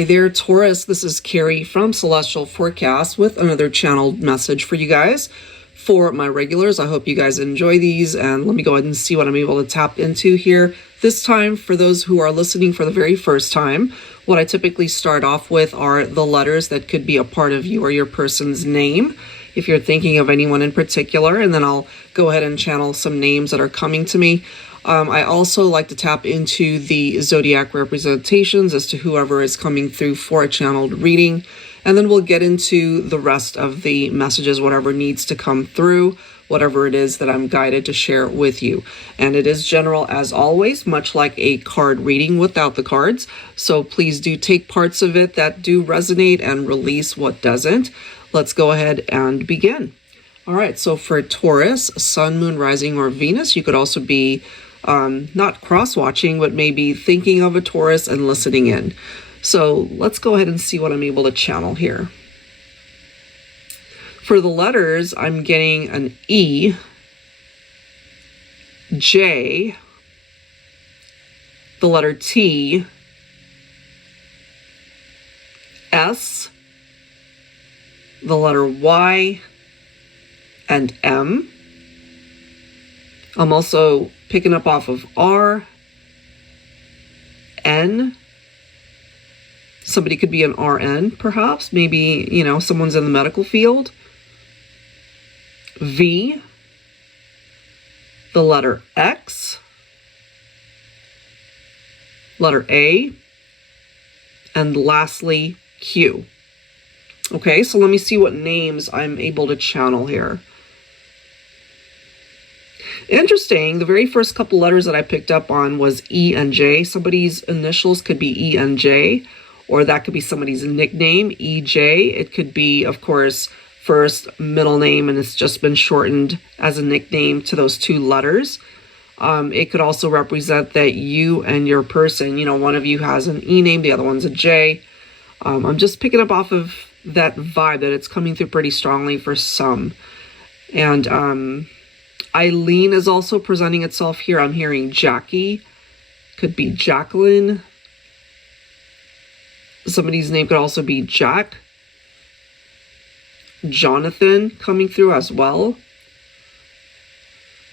Hi there, Taurus. This is Carrie from Celestial Forecast with another channeled message for you guys. For my regulars, I hope you guys enjoy these, and let me go ahead and see what I'm able to tap into here. This time, for those who are listening for the very first time, what I typically start off with are the letters that could be a part of you or your person's name, if you're thinking of anyone in particular, and then I'll go ahead and channel some names that are coming to me. I also like to tap into the zodiac representations as to whoever is coming through for a channeled reading. And then we'll get into the rest of the messages, whatever needs to come through, whatever it is that I'm guided to share with you. And it is general as always, much like a card reading without the cards. So please do take parts of it that do resonate and release what doesn't. Let's go ahead and begin. All right, so for Taurus, Sun, Moon, Rising, or Venus, you could also be not cross-watching, but maybe thinking of a Taurus and listening in. So let's go ahead and see what I'm able to channel here. For the letters, I'm getting an E, J, the letter T, S, the letter Y, and M. I'm also picking up off of R, N. Somebody could be an RN, perhaps. Maybe, you know, someone's in the medical field. V, the letter X, letter A, and lastly, Q. Okay, so let me see what names I'm able to channel here. Interesting, the very first couple letters that I picked up on was E and J. Somebody's initials could be E and J, or that could be somebody's nickname, EJ. It could be, of course, first, middle name, and it's just been shortened as a nickname to those two letters. It could also represent that you and your person, you know, one of you has an E name, the other one's a J. I'm just picking up off of that vibe that it's coming through pretty strongly for some. And Eileen is also presenting itself here. I'm hearing Jackie, could be Jacqueline. Somebody's name could also be Jack. Jonathan coming through as well.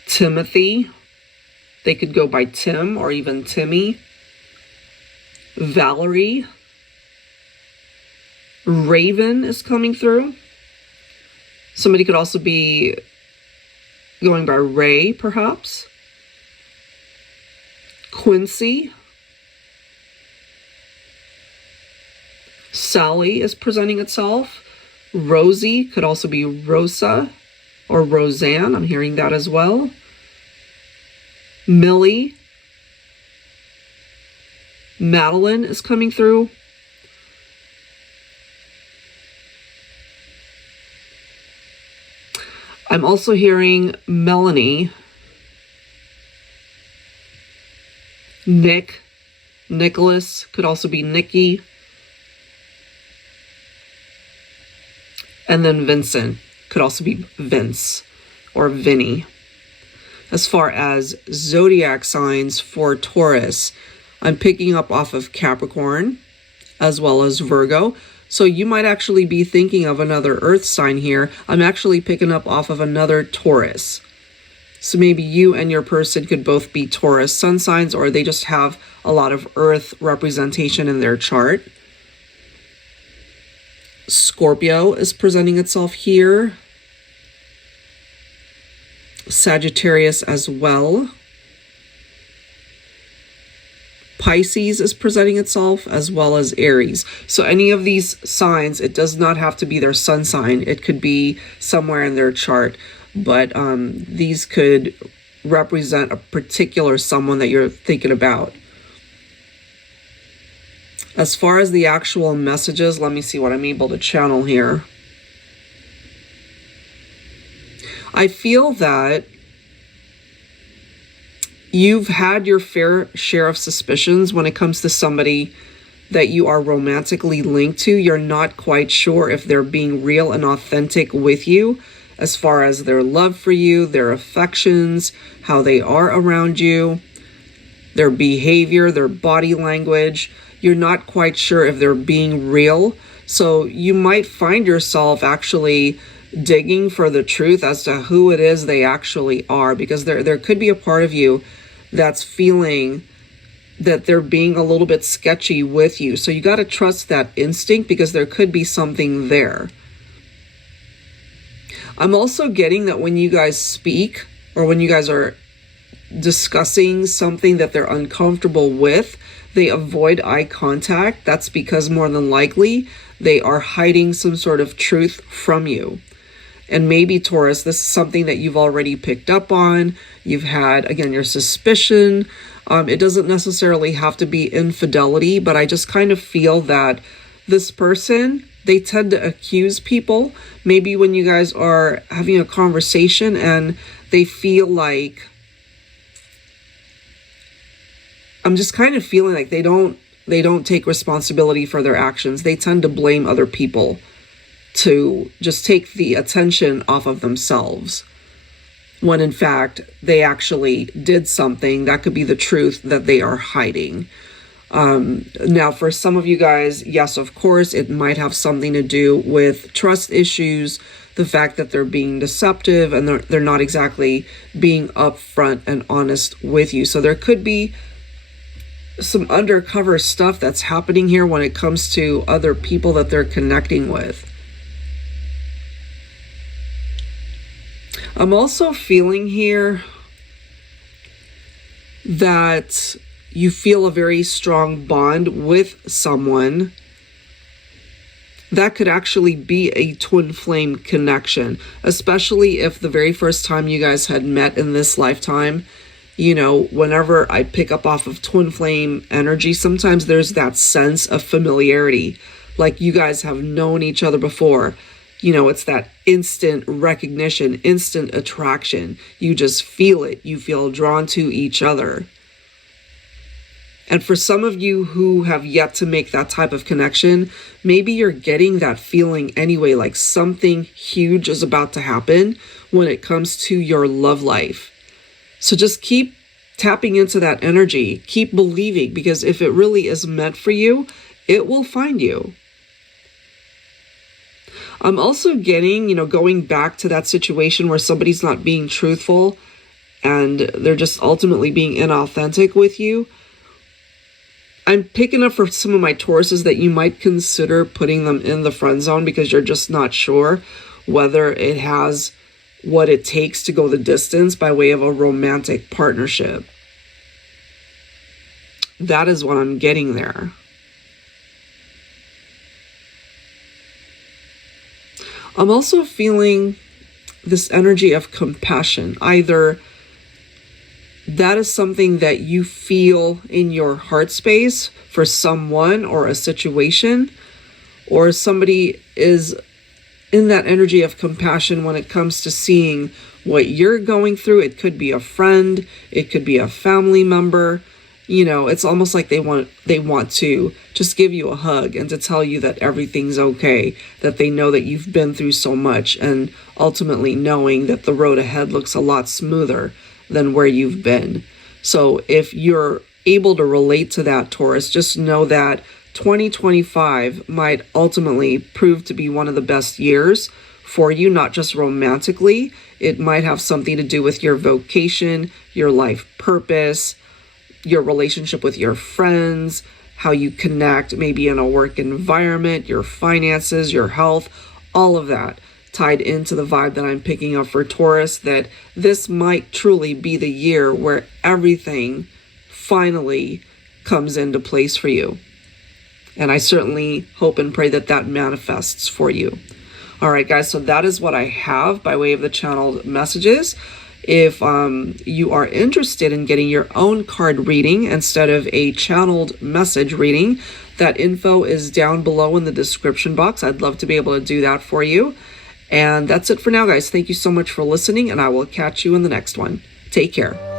Timothy. They could go by Tim or even Timmy. Valerie. Raven is coming through. Somebody could also be going by Ray, perhaps. Quincy. Sally is presenting itself. Rosie could also be Rosa or Roseanne. I'm hearing that as well. Millie. Madeline is coming through. I'm also hearing Melanie. Nick. Nicholas could also be Nikki. And then Vincent could also be Vince or Vinny. As far as zodiac signs for Taurus, I'm picking up off of Capricorn as well as Virgo. So you might actually be thinking of another earth sign here. I'm actually picking up off of another Taurus. So maybe you and your person could both be Taurus sun signs, or they just have a lot of earth representation in their chart. Scorpio is presenting itself here. Sagittarius as well. Pisces is presenting itself, as well as Aries. So any of these signs, it does not have to be their sun sign. It could be somewhere in their chart. But these could represent a particular someone that you're thinking about. As far as the actual messages, let me see what I'm able to channel here. I feel that you've had your fair share of suspicions when it comes to somebody that you are romantically linked to. You're not quite sure if they're being real and authentic with you as far as their love for you, their affections, how they are around you, their behavior, their body language. you're not quite sure if they're being real. So you might find yourself actually digging for the truth as to who it is they actually are, because there could be a part of you that's feeling that they're being a little bit sketchy with you. So you got to trust that instinct, because there could be something there. I'm also getting that when you guys speak, or when you guys are discussing something that they're uncomfortable with, they avoid eye contact. That's because more than likely they are hiding some sort of truth from you. And maybe, Taurus, this is something that you've already picked up on. You've had, again, your suspicion. It doesn't necessarily have to be infidelity, but I just kind of feel that this person, they tend to accuse people. Maybe when you guys are having a conversation and they feel like, I'm just kind of feeling like they don't take responsibility for their actions. They tend to blame other people to just take the attention off of themselves, when in fact they actually did something that could be the truth that they are hiding. Now, for some of you guys, yes, of course, it might have something to do with trust issues, the fact that they're being deceptive and they're not exactly being upfront and honest with you. So there could be some undercover stuff that's happening here when it comes to other people that they're connecting with. I'm also feeling here that you feel a very strong bond with someone. That could actually be a twin flame connection, especially if the very first time you guys had met in this lifetime. You know, whenever I pick up off of twin flame energy, sometimes there's that sense of familiarity, like you guys have known each other before. You know, it's that instant recognition, instant attraction. You just feel it. You feel drawn to each other. And for some of you who have yet to make that type of connection, maybe you're getting that feeling anyway, like something huge is about to happen when it comes to your love life. So just keep tapping into that energy. Keep believing, because if it really is meant for you, it will find you. I'm also getting, going back to that situation where somebody's not being truthful and they're just ultimately being inauthentic with you. I'm picking up for some of my Tauruses that you might consider putting them in the friend zone, because you're just not sure whether it has what it takes to go the distance by way of a romantic partnership. That is what I'm getting there. I'm also feeling this energy of compassion. Either that is something that you feel in your heart space for someone or a situation, or somebody is in that energy of compassion when it comes to seeing what you're going through. It could be a friend, it could be a family member. It's almost like they want to just give you a hug and to tell you that everything's okay, that they know that you've been through so much, and ultimately knowing that the road ahead looks a lot smoother than where you've been. So if you're able to relate to that, Taurus, just know that 2025 might ultimately prove to be one of the best years for you, not just romantically. It might have something to do with your vocation, your life purpose, your relationship with your friends, how you connect maybe in a work environment, your finances, your health, all of that tied into the vibe that I'm picking up for Taurus, that this might truly be the year where everything finally comes into place for you. And I certainly hope and pray that that manifests for you. All right, guys, so that is what I have by way of the channeled messages. If you are interested in getting your own card reading instead of a channeled message reading, that info is down below in the description box. I'd love to be able to do that for you. And that's it for now, guys. Thank you so much for listening, and I will catch you in the next one. Take care.